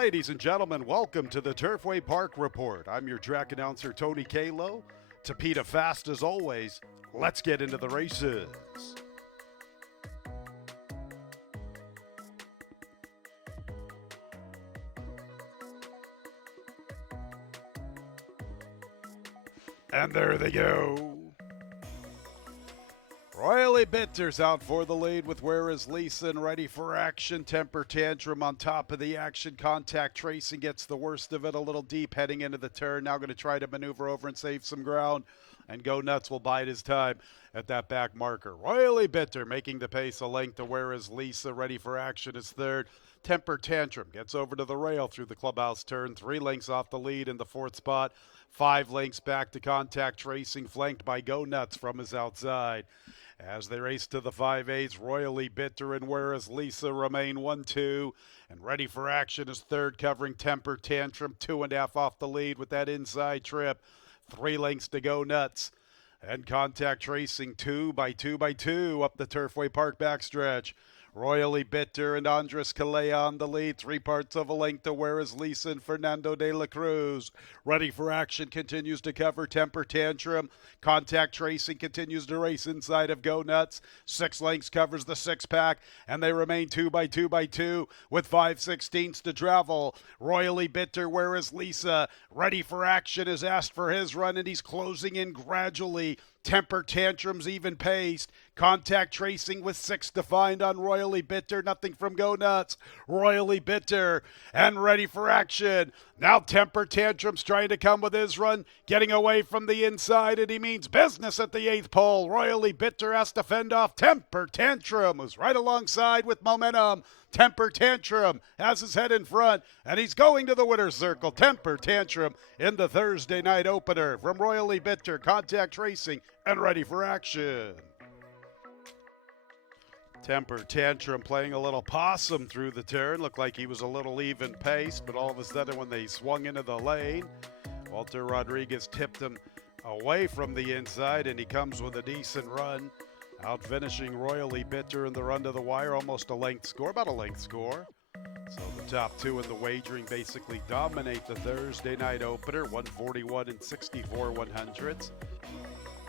Ladies and gentlemen, welcome to the Turfway Park Report. I'm your track announcer, Tony Kalo. To Peta fast as always, let's get into the races. And there they go. Royally Bitter's out for the lead with Where Is Lisa and Ready for Action. Temper Tantrum on top of the action. Contact Tracing gets the worst of it, a little deep heading into the turn. Now going to try to maneuver over and save some ground. And Go Nuts will bide his time at that back marker. Royally Bitter making the pace a length to Where Is Lisa. Ready for Action is third. Temper Tantrum gets over to the rail through the clubhouse turn. 3 lengths off the lead in the fourth spot. 5 lengths back to Contact Tracing, flanked by Go Nuts from his outside. As they race to the 5/8, Royally Bitter and Where Is Lisa remain 1-2. And Ready for Action is third, covering Temper Tantrum, 2.5 off the lead with that inside trip. 3 lengths to Go Nuts. And Contact Tracing 2 by 2 by 2 up the Turfway Park backstretch. Royally Bitter and Andres Calleja on the lead, 3 parts of a length to Where Is Lisa and Fernando de la Cruz. Ready for Action continues to cover Temper Tantrum. Contact Tracing continues to race inside of Go Nuts. 6 lengths covers the 6-pack, and they remain 2 by 2 by 2 with 5/16 to travel. Royally Bitter, Where Is Lisa? Ready for Action is asked for his run, and he's closing in gradually. Temper Tantrum's even paced. Contact Tracing with 6 defined on Royally Bitter. Nothing from Go Nuts. Royally Bitter and Ready for Action. Now Temper Tantrum's trying to come with his run, getting away from the inside, and he means business at the 8th pole. Royally Bitter has to fend off Temper Tantrum, who's right alongside with momentum. Temper Tantrum has his head in front, and he's going to the winner's circle. Temper Tantrum in the Thursday night opener from Royally Bitter, Contact Tracing, and Ready for Action. Temper Tantrum playing a little possum through the turn. Looked like he was a little even paced, but all of a sudden when they swung into the lane, Walter Rodriguez tipped him away from the inside, and he comes with a decent run. Out finishing Royally Bitter in the run to the wire, almost a length score, about a length score. So the top 2 in the wagering basically dominate the Thursday night opener, 141 and 64 100ths.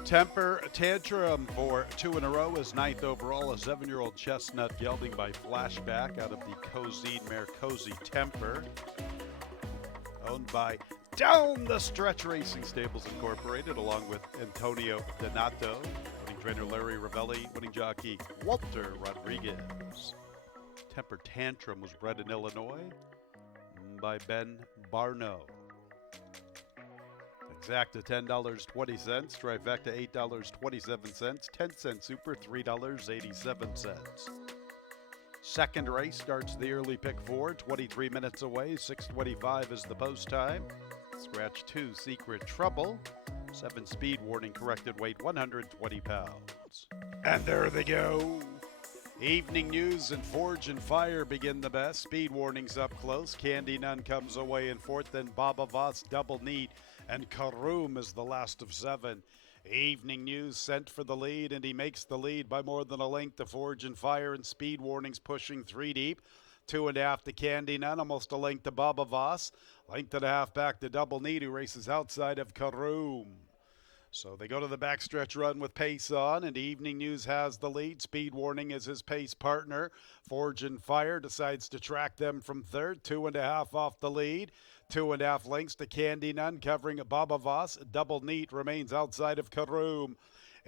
Temper Tantrum for 2 in a row is 9th overall, a 7-year-old chestnut gelding by Flashback out of the Cozy mare Cozy Temper, owned by Down the Stretch Racing Stables Incorporated, along with Antonio Donato, winning trainer Larry Ravelli, winning jockey Walter Rodriguez. Temper Tantrum was bred in Illinois by Ben Barno. Exacta $10.20, Trifecta $8.27, 10-cent Super $3.87. Second race starts the early pick 4, 23 minutes away, 6:25 is the post time. Scratch 2, Secret Trouble. 7 speed warning, corrected weight 120 pounds. And there they go. Evening News and Forge and Fire begin the best. Speed warnings up close. Candy Nun comes away in fourth. Then Baba Voss, Double Neat, and Karoom is the last of 7. Evening News sent for the lead, and he makes the lead by more than a length to Forge and Fire, and Speed Warnings pushing 3 deep. 2.5 to Candy Nun, almost a length to Baba Voss. Length and a half back to Double Neat, who races outside of Karoom. So they go to the backstretch run with pace on, and Evening News has the lead. Speed Warning is his pace partner. Forge and Fire decides to track them from third. 2.5 off the lead. 2.5 lengths to Candy Nun, covering Baba Voss. Double Neat remains outside of Karoom.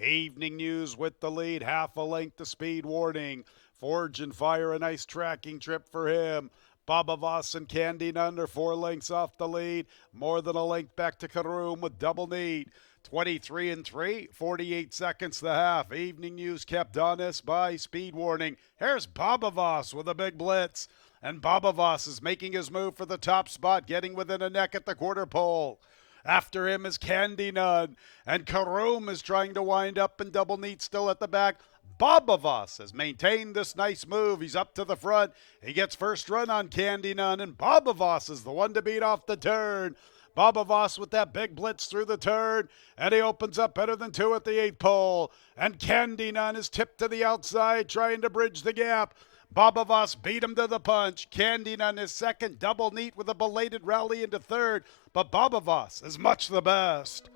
Evening News with the lead. Half a length to Speed Warning. Forge and Fire, a nice tracking trip for him. Baba Voss and Candy Nun are 4 lengths off the lead. More than a length back to Karoom with Double Neat. 23 and 3, 48 seconds the half. Evening News kept honest by Speed Warning. Here's Baba Voss with a big blitz. And Baba Voss is making his move for the top spot, getting within a neck at the quarter pole. After him is Candy Nun. And Karoom is trying to wind up, and Double Neat still at the back. Baba Voss has maintained this nice move. He's up to the front. He gets first run on Candy Nun, and Baba Voss is the one to beat off the turn. Baba Voss with that big blitz through the turn, and he opens up better than 2 at the 8th pole. And Candy Nun is tipped to the outside, trying to bridge the gap. Bobovas beat him to the punch. Candyman is second, double neat with a belated rally into third, but Bobovas is much the best.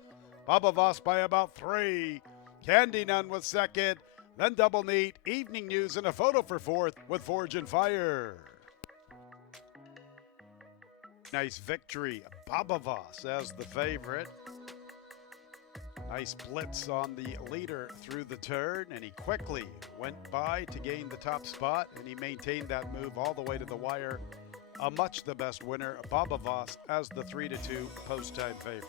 Bobovas by about 3. Candyman was second, then double neat, evening news, and a photo for fourth with Forge and Fire. Nice victory. Bobovas as the favorite. Nice blitz on the leader through the turn, and he quickly went by to gain the top spot, and he maintained that move all the way to the wire. A much the best winner, Bobovas, as the 3-2 post-time favorite.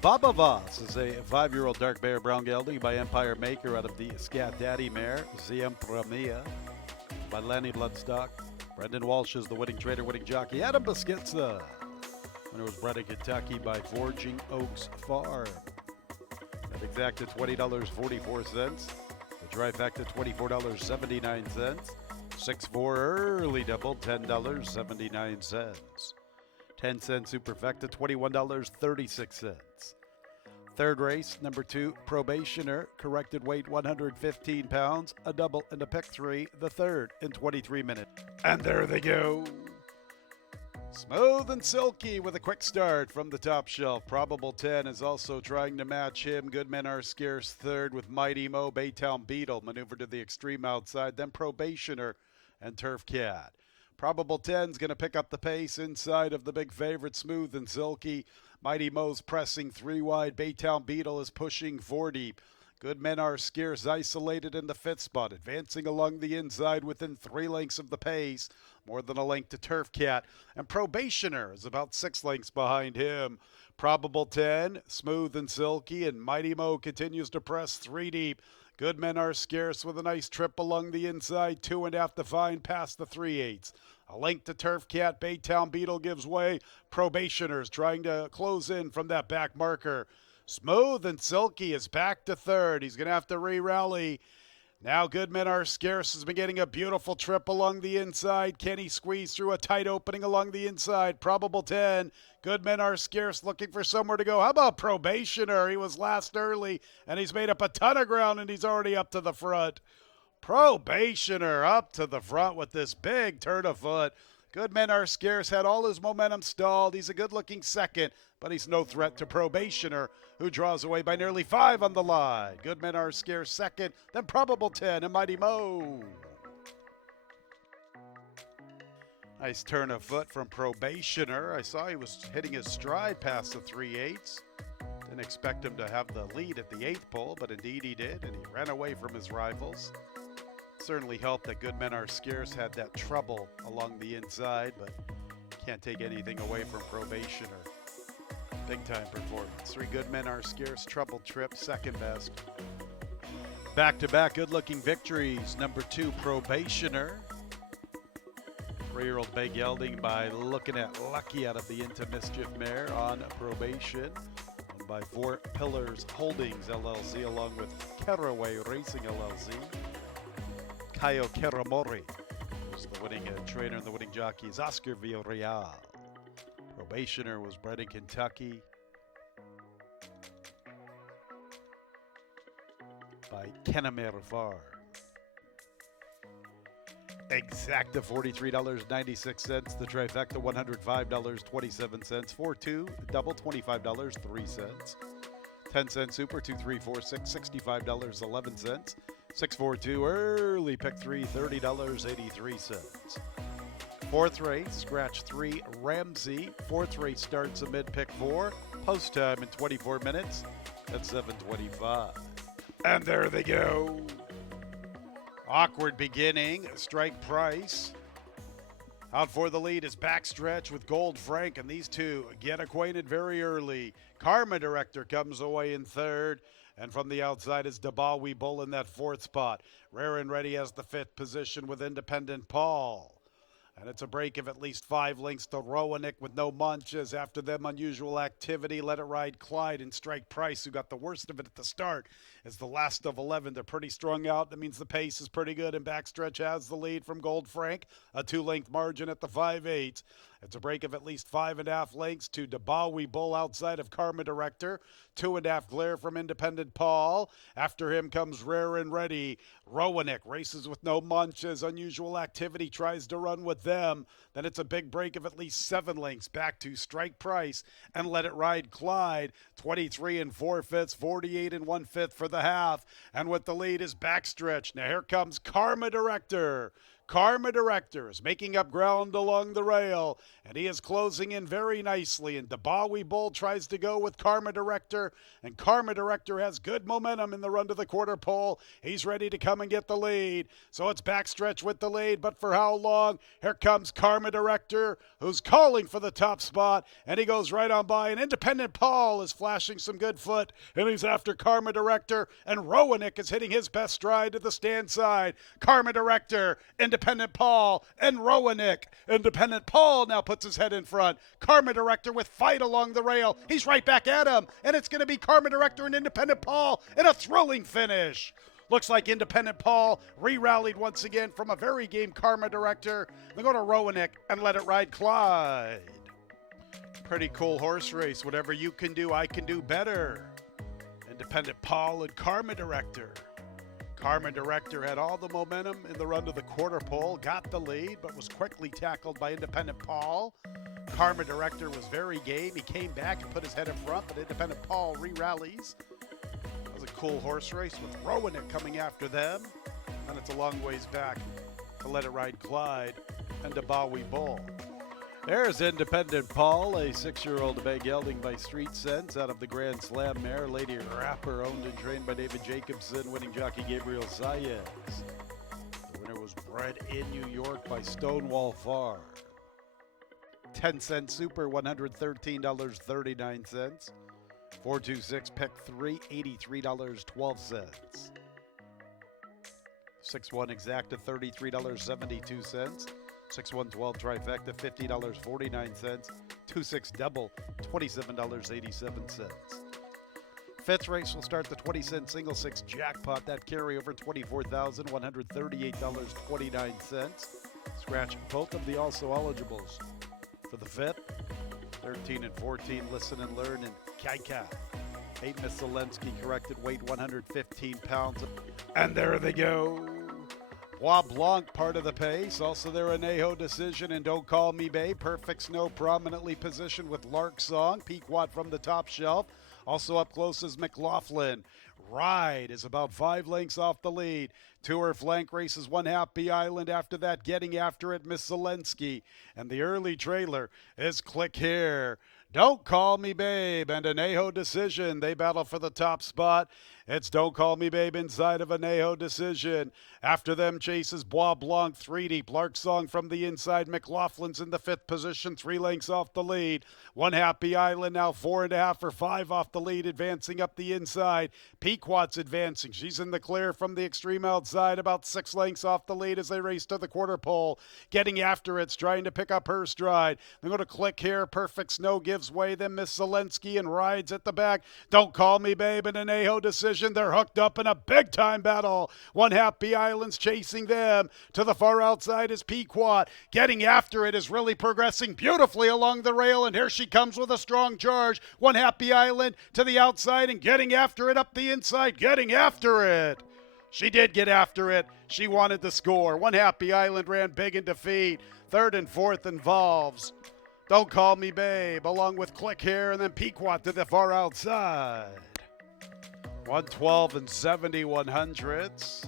Bobovas is a 5-year-old dark bear brown gelding by Empire Maker out of the Scat Daddy mare, Ziempra Mia, by Lanny Bloodstock. Brendan Walsh is the winning trader, winning jockey. Adam Beschizza. Winner was bred in Kentucky by Forging Oaks Farm. At exact at $20.44. The trifecta $24.79. 6-4 early double $10.79. 10-cent superfecta $21.36. Third race, number 2, Probationer, corrected weight 115 pounds, a double and a pick 3, the third in 23 minutes. And there they go. Smooth and silky with a quick start from the top shelf. Probable 10 is also trying to match him. Good Men Are Scarce third with Mighty Mo. Baytown Beetle maneuvered to the extreme outside. Then Probationer and Turf Cat. Probable 10's going to pick up the pace inside of the big favorite, Smooth and Silky. Mighty Mo's pressing 3 wide. Baytown Beetle is pushing 4 deep. Good Men Are Scarce isolated in the 5th spot, advancing along the inside within 3 lengths of the pace, more than a length to Turf Cat, and Probationer is about 6 lengths behind him. Probable 10, Smooth and Silky, and Mighty Mo continues to press 3 deep. Good Men Are Scarce with a nice trip along the inside, 2.5 to find past the 3/8. A length to Turf Cat. Baytown Beetle gives way. Probationer's trying to close in from that back marker. Smooth and Silky is back to third. He's going to have to re-rally. Now Good Men Are Scarce has been getting a beautiful trip along the inside. Can he squeeze through a tight opening along the inside? Probable 10. Good Men Are Scarce looking for somewhere to go. How about Probationer? He was last early, and he's made up a ton of ground, and he's already up to the front. Probationer up to the front with this big turn of foot. Good Men Are Scarce had all his momentum stalled. He's a good-looking second, but he's no threat to Probationer, who draws away by nearly 5 on the line. Good Men Are Scarce second, then Probable 10 and Mighty Mo. Nice turn of foot from Probationer. I saw he was hitting his stride past the 3/8. Didn't expect him to have the lead at the 8th pole, but indeed he did, and he ran away from his rivals. Certainly helped that Good Men Are Scarce had that trouble along the inside, but can't take anything away from Probationer. Big time performance. 3 Good Men Are Scarce, troubled trip, second best. Back-to-back good-looking victories. Number 2, Probationer. 3-year-old bay gelding by Looking at Lucky out of the Into Mischief mare on probation. Owned by 4 Pillars Holdings LLC along with Caraway Racing LLC. Kaio Keramori is the winning trainer, and the winning jockey is Oscar Villarreal. Probationer was bred in Kentucky by Kennemer Farm. Exacta $43.96. The trifecta $105.27. 4-2 double $25.03. 10-cent super 2, 3, 4, 6 $65.11. 6-4-2 early pick 3 $30.83. Fourth race, scratch 3 Ramsey. Fourth race starts amid pick 4. Post time in 24 minutes at 7:25. And there they go. Awkward beginning. Strike Price. Out for the lead is Backstretch with Gold Frank, and these two get acquainted very early. Karma Director comes away in third, and from the outside is Dabawi Bull in that 4th spot. Rare and Ready has the 5th position with Independent Paul. And it's a break of at least 5 lengths to Rowanek with no munches. After them, Unusual Activity, Let It Ride Clyde, and Strike Price, who got the worst of it at the start. is the last of 11. They're pretty strung out. That means the pace is pretty good, and Backstretch has the lead from Gold Frank, a 2-length margin at the 5/8. It's a break of at least 5.5 lengths to Dabawi Bull outside of Karma Director. 2.5 glare from Independent Paul. After him comes Rare and Ready. Rowanek races with no munches. Unusual Activity tries to run with them. Then it's a big break of at least 7 lengths back to Strike Price and Let It Ride Clyde. 23 4/5, 48 1/5 for the half. And with the lead is Backstretch. Now here comes Karma Director. Karma Director is making up ground along the rail, and he is closing in very nicely. And Dabawi Bull tries to go with Karma Director, and Karma Director has good momentum in the run to the quarter pole. He's ready to come and get the lead. So it's Backstretch with the lead, but for how long? Here comes Karma Director, who's calling for the top spot, and he goes right on by. And Independent Paul is flashing some good foot, and he's after Karma Director, and Rowanek is hitting his best stride to the stand side. Karma Director, Independent Paul, and Rowanek. Independent Paul now puts his head in front. Karma Director with fight along the rail. He's right back at him, and it's going to be Karma Director and Independent Paul in a thrilling finish. Looks like Independent Paul re-rallied once again from a very game Karma Director. They go to Rowanek and Let It Ride Clyde. Pretty cool horse race. Whatever you can do, I can do better. Independent Paul and Karma Director. Karma Director had all the momentum in the run to the quarter pole, got the lead, but was quickly tackled by Independent Paul. Karma Director was very game. He came back and put his head in front, but Independent Paul re-rallies. That was a cool horse race with Rowanek coming after them. And it's a long ways back to Let It Ride Clyde and Dabawi Bull. There's Independent Paul, a 6-year-old bay gelding by Street Sense out of the Grand Slam mare. Lady Rapper, owned and trained by David Jacobson, winning jockey Gabriel Zayas. The winner was bred in New York by Stonewall Farm. 10-cent super, $113.39. 426 pick 3, $83.12. 6-1 exacta, $33.72. 6-1-12 trifecta, $50.49. 2-6 double, $27.87. Fifth race will start the 20-cent single 6 jackpot. That carryover, $24,138.29. Scratch both of the also eligibles for the fifth. 13 and 14, Listen and Learn, and Kaika. 8, Miss Zelensky, corrected weight 115 pounds. And there they go. Bois Blanc, part of the pace. Also there, Anejo Decision and Don't Call Me Babe. Perfect Snow prominently positioned with Lark Song. Pequot from the top shelf. Also up close is McLaughlin. Ride is about 5 lengths off the lead. To her flank races One Happy Island. After that, getting after it, Miss Zelensky. And the early trailer is Click Here. Don't Call Me Babe and Anejo Decision. They battle for the top spot. It's Don't Call Me Babe inside of Anejo Decision. After them chases Bois Blanc, 3 deep. Lark Song from the inside. McLaughlin's in the 5th position, 3 lengths off the lead. One Happy Island now 4.5 or 5 off the lead, advancing up the inside. Pequot's advancing. She's in the clear from the extreme outside, about 6 lengths off the lead as they race to the quarter pole. Getting after it's trying to pick up her stride. They're going to Click Here. Perfect Snow gives way. Then Miss Zelensky and Rides at the back. Don't Call Me Babe and Anejo Decision. They're hooked up in a big time battle. One Happy Island's chasing them. To the far outside is Pequot. Getting after it is really progressing beautifully along the rail, and here she comes with a strong charge. One Happy Island to the outside and getting after it up the inside. Getting after it. She did get after it. She wanted the score. One Happy Island ran big in defeat. 3rd and 4th involves Don't Call Me Babe, along with Click Here, and then Pequot to the far outside. 112 and 71/100ths.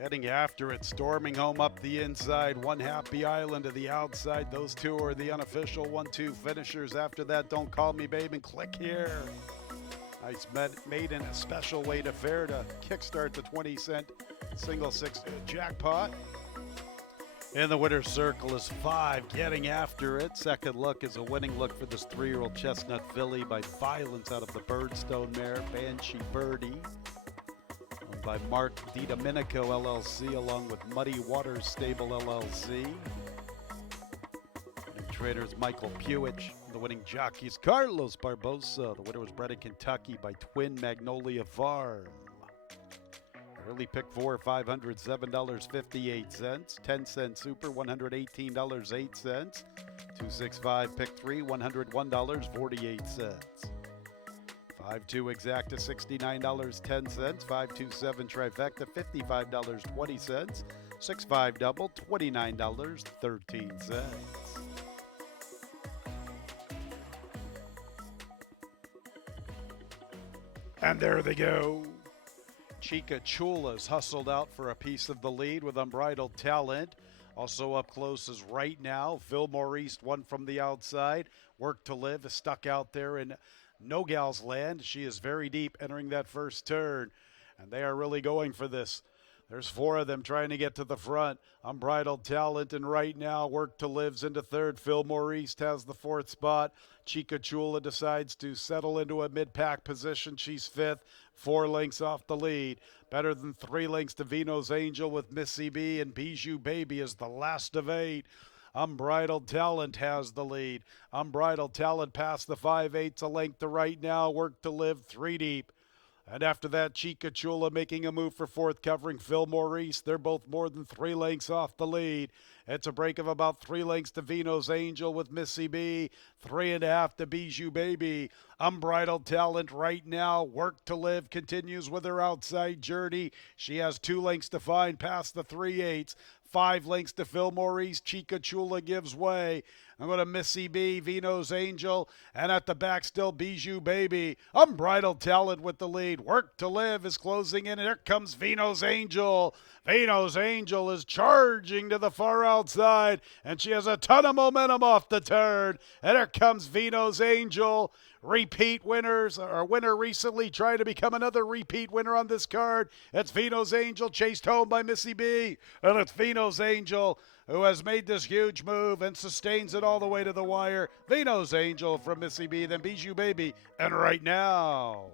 Getting after it, storming home up the inside. One Happy Island to the outside. Those two are the unofficial 1-2 finishers. After that, Don't Call Me Babe and Click Here. Nice made in a special weight affair to kickstart the 20-cent single 6 jackpot. In the winner's circle is 5, Getting After It. Second look is a winning look for this 3-year-old chestnut filly by Violence out of the Birdstone mare, Banshee Birdie. Owned by Mark DiDomenico LLC along with Muddy Waters Stable LLC. And traders Michael Pewich. The winning jockey is Carlos Barbosa. The winner was bred in Kentucky by twin Magnolia Farm. Early pick 4, $507.58. 10-cent super, $118.08. 265 pick 3, $101.48. 5-2 exacta, $69.10. 527 trifecta, $55.20. 6-5 double, $29.13. And there they go. Chica Chula's hustled out for a piece of the lead with Unbridled Talent. Also up close is Right Now. Phil Maurice won from the outside. Work to Live is stuck out there in No Gal's Land. She is very deep entering that first turn, and they are really going for this. There's 4 of them trying to get to the front. Unbridled Talent and Right Now. Work to Live's into third. Phil Maurice has the 4th spot. Chica Chula decides to settle into a mid-pack position. She's 5th, 4 lengths off the lead. Better than 3 lengths to Vino's Angel with Missy B, and Bijou Baby is the last of 8. Unbridled Talent has the lead. Unbridled Talent past the 5/8 a length to Right Now. Work to Live 3 deep. And after that, Chica Chula making a move for 4th, covering Phil Maurice. They're both more than 3 lengths off the lead. It's a break of about 3 lengths to Vino's Angel with Missy B. 3.5 to Bijou Baby. Unbridled Talent Right Now. Work to Live continues with her outside journey. She has 2 lengths to find past the 3/8. 5 lengths to Phil Maurice. Chica Chula gives way. I'm going to Missy B, Vino's Angel, and at the back still Bijou Baby. Unbridled Talent with the lead. Work to Live is closing in, and here comes Vino's Angel. Vino's Angel is charging to the far outside, and she has a ton of momentum off the turn. And here comes Vino's Angel. Repeat winners, or winner recently trying to become another repeat winner on this card. It's Vino's Angel, chased home by Missy B. And it's Vino's Angel who has made this huge move and sustains it all the way to the wire. Vino's Angel from Missy B, then Bijou Baby, and Right Now.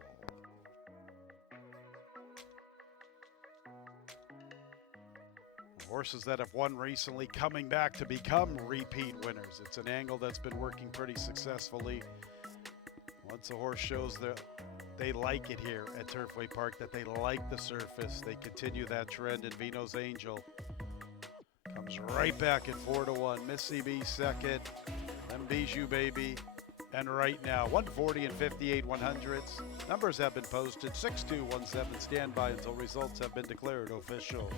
Horses that have won recently coming back to become repeat winners. It's an angle that's been working pretty successfully. Once a horse shows that they like it here at Turfway Park, that they like the surface, they continue that trend, and Vino's Angel comes right back at 4-1. Missy B 2nd, then Bijou Baby, and Right Now. 140 and 58 100s. Numbers have been posted. 6217. Stand by until results have been declared official.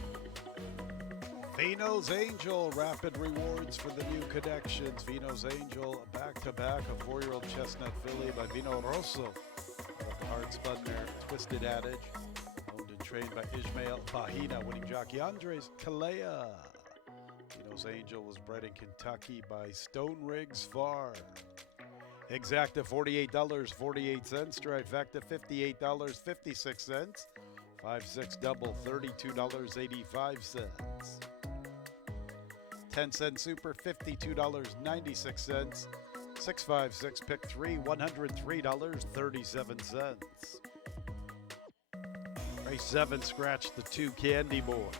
Vino's Angel, rapid rewards for the new connections. Vino's Angel, back-to-back, a 4-year-old chestnut filly by Vino Rosso. The hard spun mare, Twisted Adage, owned and trained by Ismael Bahina, winning jockey Andres Calea. Vino's Angel was bred in Kentucky by Stone Riggs Farm. Exacta $48.48, trifecta $58.56, 5-6 double $32.85. 10-cent super, $52.96. 656 pick 3, $103.37. Race 7 scratched the 2 Candy Boy.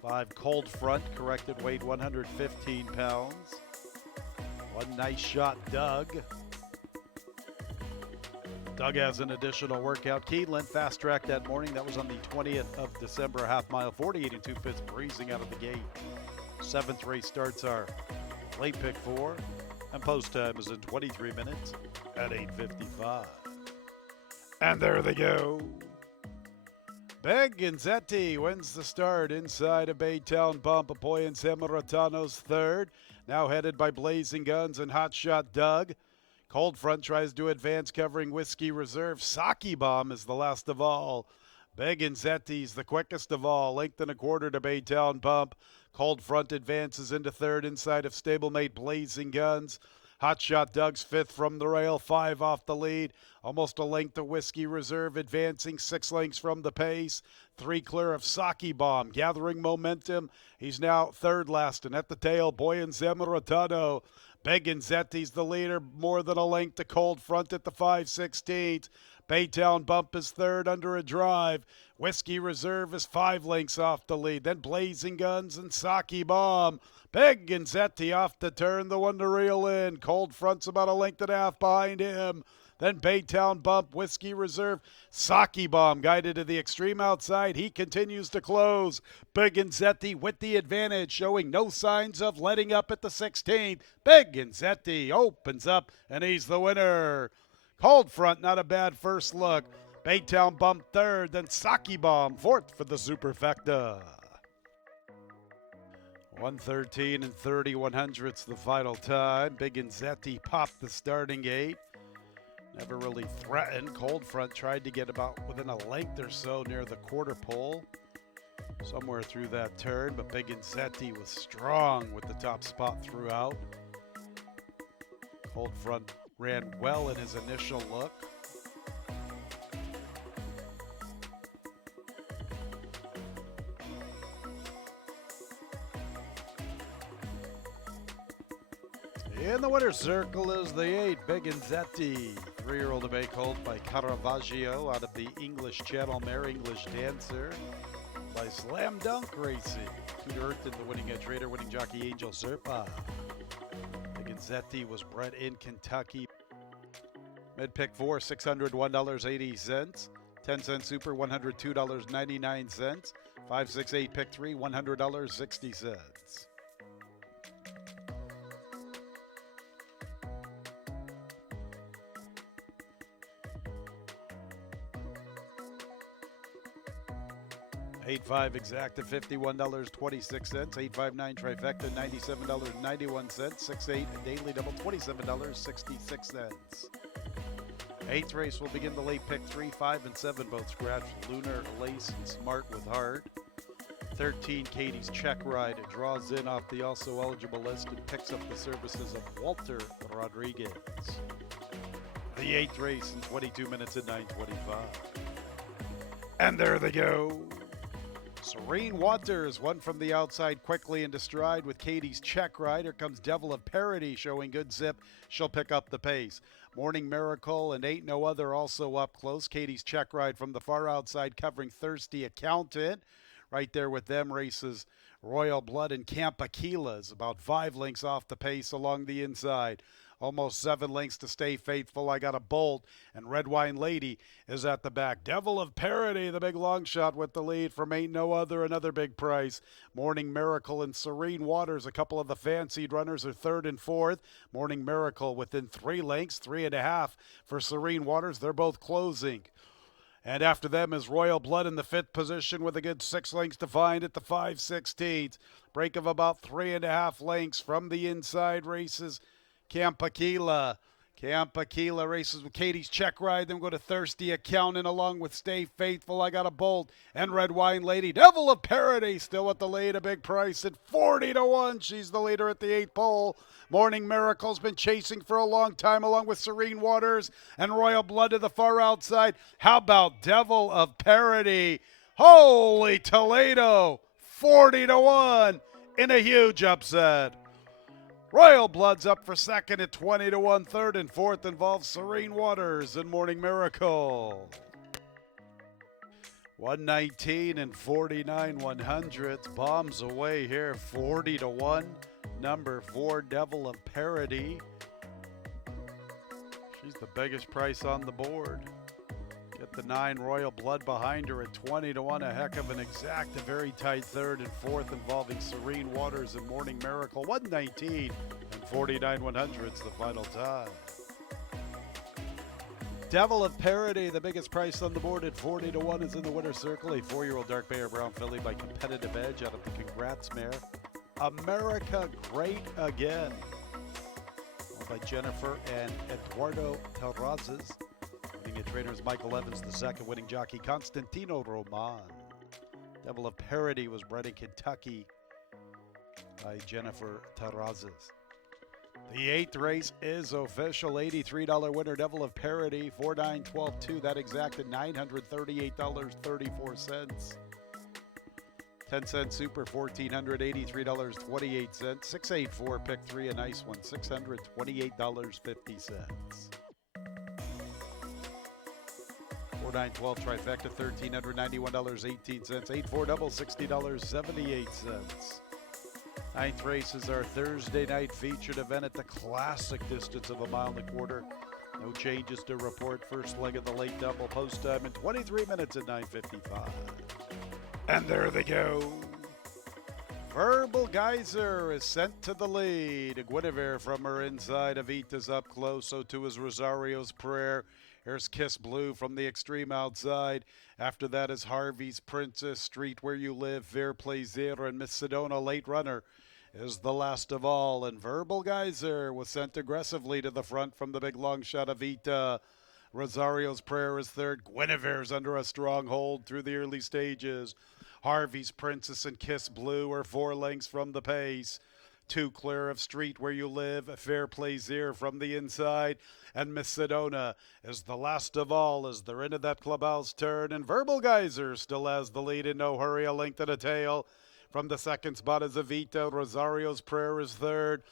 5 Cold Front, corrected weight 115 pounds. 1 Nice Shot Doug. Doug has an additional workout. Keeneland fast track that morning. That was on the 20th of December, half mile, 48 2/5, breezing out of the gate. 7th race starts our late pick 4, and post time is in 23 minutes at 8:55. And there they go. Beginzetti wins the start inside a Baytown bump. Apoy and Samaritano's 3rd, now headed by Blazing Guns and Hot Shot Doug. Cold Front tries to advance, covering Whiskey Reserve. Saki Bomb is the last of all. Beginzetti's the quickest of all. Length and a quarter to Baytown bump. Cold Front advances into 3rd inside of stablemate Blazing Guns. Hot Shot Doug's 5th from the rail, 5 off the lead. Almost a length to Whiskey Reserve, advancing 6 lengths from the pace. 3 clear of Saki Bomb, gathering momentum. He's now 3rd last, and at the tail, Boyan Zamaritano. Beginzetti's the leader, more than a length to Cold Front at the 5/16. Baytown bump is 3rd under a drive. Whiskey Reserve is 5 lengths off the lead. Then Blazing Guns and Saki Bomb. Big Gonzetti off the turn, the one to reel in. Cold Front's about a length and a half behind him. Then Baytown Bump, Whiskey Reserve, Saki Bomb guided to the extreme outside. He continues to close. Big Gonzetti with the advantage, showing no signs of letting up at the 16th. Big Gonzetti opens up, and he's the winner. Cold Front, not a bad first look. Baytown Bump third, then Saki Bomb fourth for the Superfecta. 113 and 31/100ths the final time. Big Gonzetti popped the starting gate. Never really threatened. Cold Front tried to get about within a length or so near the quarter pole. Somewhere through that turn, but Big Gonzetti was strong with the top spot throughout. Cold Front ran well in his initial look. In the winner's circle is the 8, Big Gonzetti. 3-year-old debate colt by Caravaggio out of the English Channel Mare, English Dancer by Slam Dunk Racing. Peter Urton, the winning trader, winning jockey Angel Serpa. Big Gonzetti was bred in Kentucky. Mid pick 4, $601.80. 10-cent super, $102.99. 5, 6, 8 pick 3, $100.60. 8-5 exacta, $51.26. 8-5-9 trifecta, $97.91. 6-8 daily double, $27.66. 8th race will begin the late pick 3, 5, and 7 both scratch. Lunar, Lace, and Smart with Heart. 13, Katie's Check Ride. It draws in off the also eligible list and picks up the services of Walter Rodriguez. The 8th race in 22 minutes and 9:25. And there they go. Serene Waters, one from the outside quickly into stride with Katie's Check Ride. Here comes Devil of Parody showing good zip. She'll pick up the pace. Morning Miracle and Ain't No Other also up close. Katie's Check Ride from the far outside covering Thirsty Accountant. Right there with them races Royal Blood and Camp Aquila's about 5 lengths off the pace along the inside. Almost 7 lengths to Stay Faithful. I Got a Bolt, and Red Wine Lady is at the back. Devil of Parody, the big long shot with the lead from Ain't No Other, another big price. Morning Miracle and Serene Waters, a couple of the fancied runners are 3rd and 4th. Morning Miracle within 3 lengths, 3.5 for Serene Waters. They're both closing. And after them is Royal Blood in the 5th position with a good 6 lengths to find at the 5/16. Break of about 3.5 lengths from the inside races. Camp Aquila races with Katie's Check Ride. Then go to Thirsty Accountant along with Stay Faithful. I Got a Bolt and Red Wine Lady. Devil of Parody still at the lead, a big price at 40-1. She's the leader at the 8th pole. Morning Miracle's been chasing for a long time along with Serene Waters and Royal Blood to the far outside. How about Devil of Parody? Holy Toledo, 40-1 in a huge upset. Royal Blood's up for 2nd at 20-1. 3rd and 4th involves Serene Waters and Morning Miracle. 119 and 49/100ths. Bombs away here, 40-1. Number 4, Devil of Parody. She's the biggest price on the board. Get the 9 Royal Blood behind her at 20-1. A heck of an exact, a very tight 3rd and 4th involving Serene Waters and Morning Miracle. 119 and 49/100ths the final time. Devil of Parody, the biggest price on the board at 40-1, is in the winner's circle. A 4-year-old dark Bear Brown filly by Competitive Edge out of the Congrats mare. America Great Again. By Jennifer and Eduardo Terrazas. Winning trainers Michael Evans II, winning jockey Constantino Roman. Devil of Parody was bred in Kentucky by Jennifer Terrazas. The 8th race is official. $83 winner, Devil of Parody, 4-9-12-2. That exacted $938.34. 10-cent super, $1,483.28. 684 pick 3, a nice one, $628.50. 4-9-12 trifecta, $1,391.18. 8-4 double, $60.78. Ninth race is our Thursday night featured event at the classic distance of 1.25 miles. No changes to report. First leg of the late double, post time in 23 minutes at 9:55. And there they go. Verbal Geyser is sent to the lead. Guinevere from her inside. Avita's up close, so too is Rosario's Prayer. Here's Kiss Blue from the extreme outside. After that is Harvey's Princess, Street Where You Live, Fair Plaisir, and Miss Sedona Late Runner is the last of all. And Verbal Geyser was sent aggressively to the front from the big long shot Avita. Rosario's Prayer is third. Guinevere's under a strong hold through the early stages. Harvey's Princess and Kiss Blue are 4 lengths from the pace. 2 clear of Street Where You Live, Fair Plaisir from the inside. And Miss Sedona is the last of all as they're into that clubhouse turn. And Verbal Geyser still has the lead in no hurry, a length and a tail. From the second spot is Avita. Rosario's Prayer is third.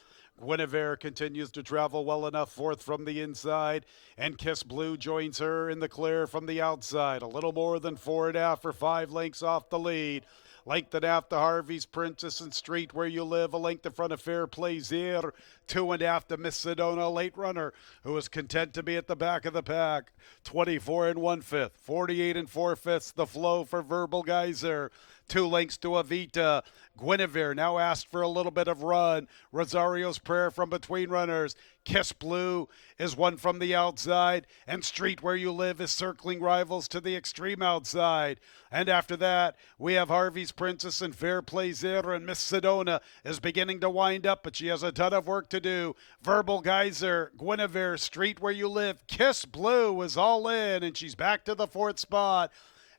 Guinevere continues to travel well enough fourth from the inside, and Kiss Blue joins her in the clear from the outside. A little more than 4.5 or 5 lengths off the lead. Length and a half to Harvey's Princess and Street Where You Live. A length in front of Fair Plaisir. 2.5 to Miss Sedona Late Runner, who is content to be at the back of the pack. 24 1/5. 48 4/5 the flow for Verbal Geyser. 2 lengths to Avita. Guinevere now asked for a little bit of run. Rosario's Prayer from between runners. Kiss Blue is one from the outside. And Street Where You Live is circling rivals to the extreme outside. And after that, we have Harvey's Princess and Fair Plaisir, and Miss Sedona is beginning to wind up, but she has a ton of work to do. Verbal Geyser, Guinevere, Street Where You Live, Kiss Blue is all in, and she's back to the 4th spot.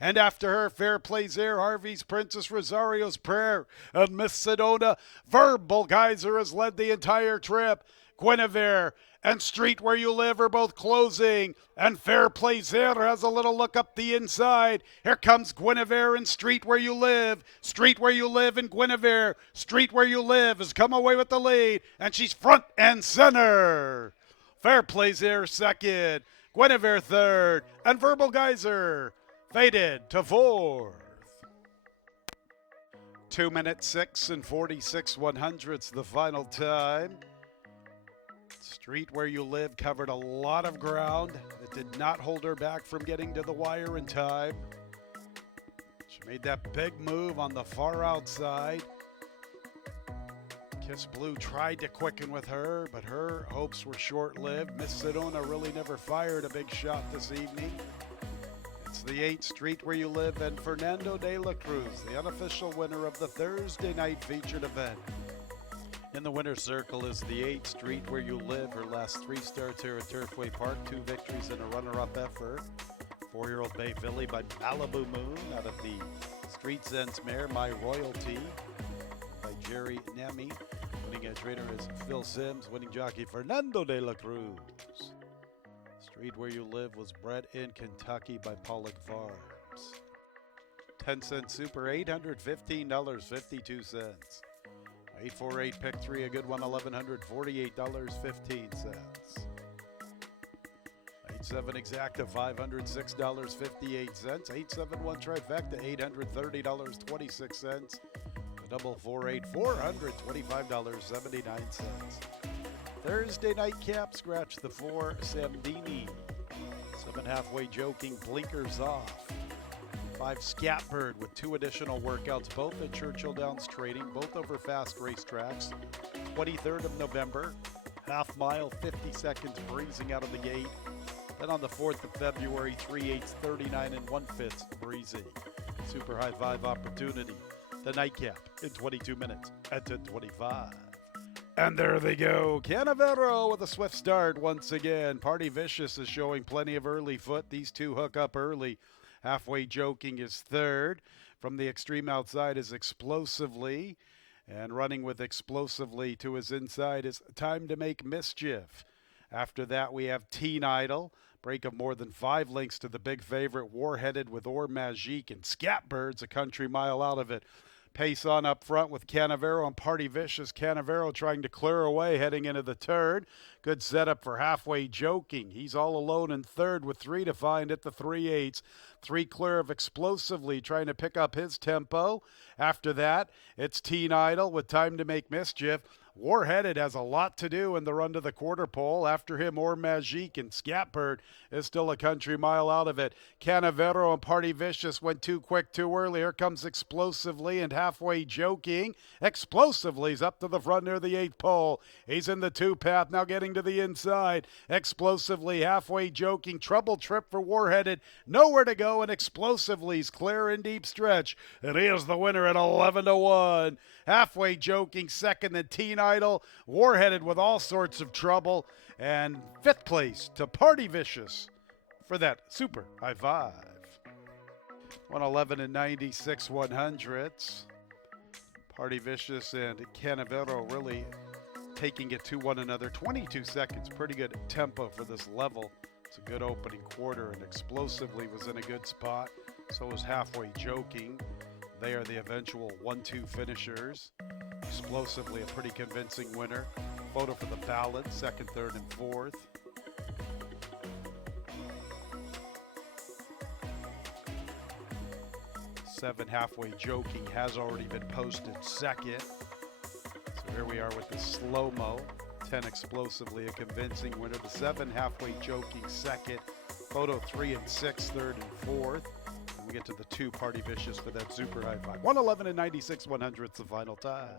And after her, Fair Plaisir, Harvey's Princess, Rosario's Prayer, and Miss Sedona. Verbal Geyser has led the entire trip. Guinevere and Street Where You Live are both closing, and Fair Plaisir has a little look up the inside. Here comes Guinevere and Street Where You Live. Street Where You Live and Guinevere. Street Where You Live has come away with the lead, and she's front and center. Fair Plaisir second, Guinevere third, and Verbal Geyser faded to 4th. 2 minutes 6 and 46 100ths the final time. Street Where You Live covered a lot of ground. It did not hold her back from getting to the wire in time. She made that big move on the far outside. Kiss Blue tried to quicken with her, but her hopes were short-lived. Miss Sedona really never fired a big shot this evening. It's the 8th Street Where You Live and Fernando de la Cruz, the unofficial winner of the Thursday night featured event. In the winner's circle is the 8th Street Where You Live. Her last 3 starts here at Turfway Park, 2 victories and a runner-up effort. 4-year-old Bay Filly by Malibu Moon out of the Street Sense mare, My Royalty, by Jerry Nemi. Winning trainer is Phil Sims. Winning jockey Fernando de la Cruz. Street Where You Live was bred in Kentucky by Pollock Farms. 10-cent super, $815.52. 848 pick 3, a good one, $1,148.15. 87 exacta, $506.58. 871 trifecta, $830.26. The double 48, $425.79. Thursday night cap, scratch the 4, Sandini. 7 halfway joking, blinkers off. 5 Scatbird with 2 additional workouts, both at Churchill Downs Trading, both over fast racetracks. 23rd of November, half mile, 50 seconds breezing out of the gate. Then on the 4th of February, 3/8, 39 1/5 breezy. Super high 5 opportunity. The nightcap in 22 minutes at 10:25. And there they go. Canavero with a swift start once again. Party Vicious is showing plenty of early foot. These two hook up early. Halfway joking is third. From the extreme outside is Explosively. And running with Explosively to his inside is Time to Make Mischief. After that, we have Teen Idol. Break of more than 5 lengths to the big favorite, Warheaded with Or Magique, and Scatbird's a country mile out of it. Pace on up front with Canavero and Party Vicious. Canavero trying to clear away heading into the turn. Good setup for Halfway Joking. He's all alone in third with 3 to find at the 3/8. 3 clear of Explosively, trying to pick up his tempo. After that, it's Teen Idol with Time to Make Mischief. Warheaded has a lot to do in the run to the quarter pole. After him, Or Magique, and Scatbird is still a country mile out of it. Canavero and Party Vicious went too quick too early. Here comes Explosively and Halfway Joking. Explosively's up to the front near the 8th pole. He's in the 2 path, now getting to the inside. Explosively, Halfway Joking. Trouble trip for Warheaded. Nowhere to go, and Explosively's clear in deep stretch. And he is the winner at 11-1. Halfway Joking second, then Teen Idol. Warheaded with all sorts of trouble. And 5th place to Party Vicious for that super high five. 111 and 96 100ths. Party Vicious and Canavero really taking it to one another. 22 seconds, pretty good tempo for this level. It's a good opening quarter, and Explosively was in a good spot. So was Halfway Joking. They are the eventual 1-2 finishers. Explosively a pretty convincing winner. Photo for the ballot, 2nd, 3rd, and 4th. Seven, Halfway Joking has already been posted 2nd. So here we are with the slow-mo. 10, Explosively a convincing winner. The 7, Halfway Joking 2nd. Photo 3 and 6, 3rd and 4th. And we get to the 2, Party Vicious for that super high five. 111 and 96 100ths the final time.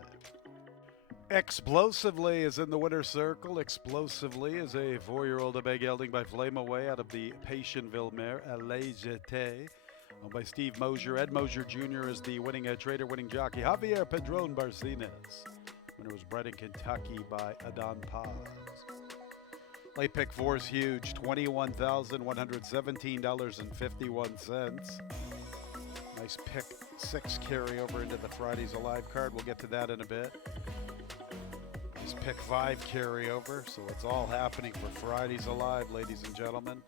Explosively is in the winner's circle. Explosively is a 4-year-old a big gelding by Flame Away out of the Patienville mare, Alejete, owned by Steve Mosier. Ed Mosier Jr. is the winning trader, winning jockey. Javier Padron Barcenas. Winner was bred in Kentucky by Adon Paz. Late pick 4 is huge, $21,117.51. Nice pick 6 carryover into the Fridays Alive card. We'll get to that in a bit. Nice pick 5 carryover, so it's all happening for Fridays Alive, ladies and gentlemen.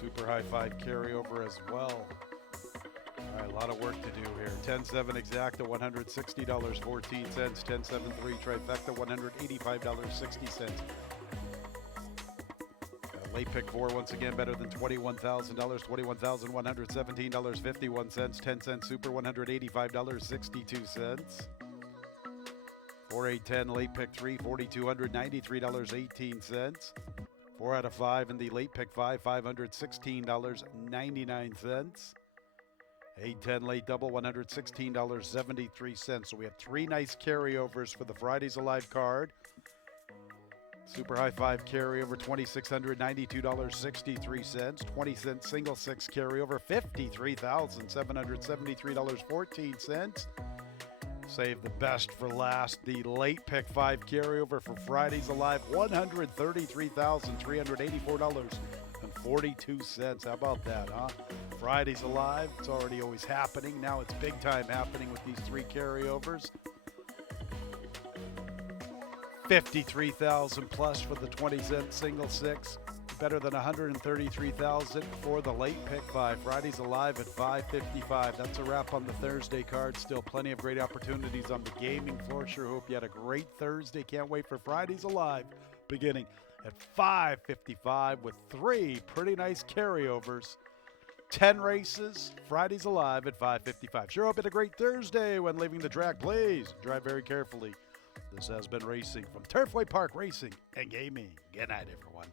Super high 5 carryover as well. All right, a lot of work to do here. 10-7 exacta, $160.14. 10-7-3 trifecta, $185.60. Late pick 4 once again better than $21,000. $21,117.51. 10-cent super, $185.62. 4-8-10 late pick 3, $4,293.18. 4 out of 5 in the late pick 5, $516.99. 8-10 late double, $116.73. So we have 3 nice carryovers for the Fridays Alive card. Super high 5 carryover, $2,692.63. 20-cent single 6 carryover, $53,773.14. Save the best for last. The late pick 5 carryover for Fridays Alive, $133,384.42. How about that, huh? Fridays Alive, it's already always happening. Now it's big time happening with these 3 carryovers. 53,000 plus for the 20-cent single 6. Better than 133,000 for the late pick 5. Fridays Alive at $5.55. That's a wrap on the Thursday card. Still plenty of great opportunities on the gaming floor. Sure hope you had a great Thursday. Can't wait for Fridays Alive beginning at $5.55 with 3 pretty nice carryovers. 10 races, Fridays Alive at $5.55. Sure hope you had a great Thursday when leaving the track. Please drive very carefully. This has been Racing from Turfway Park Racing and Gaming. Good night, everyone.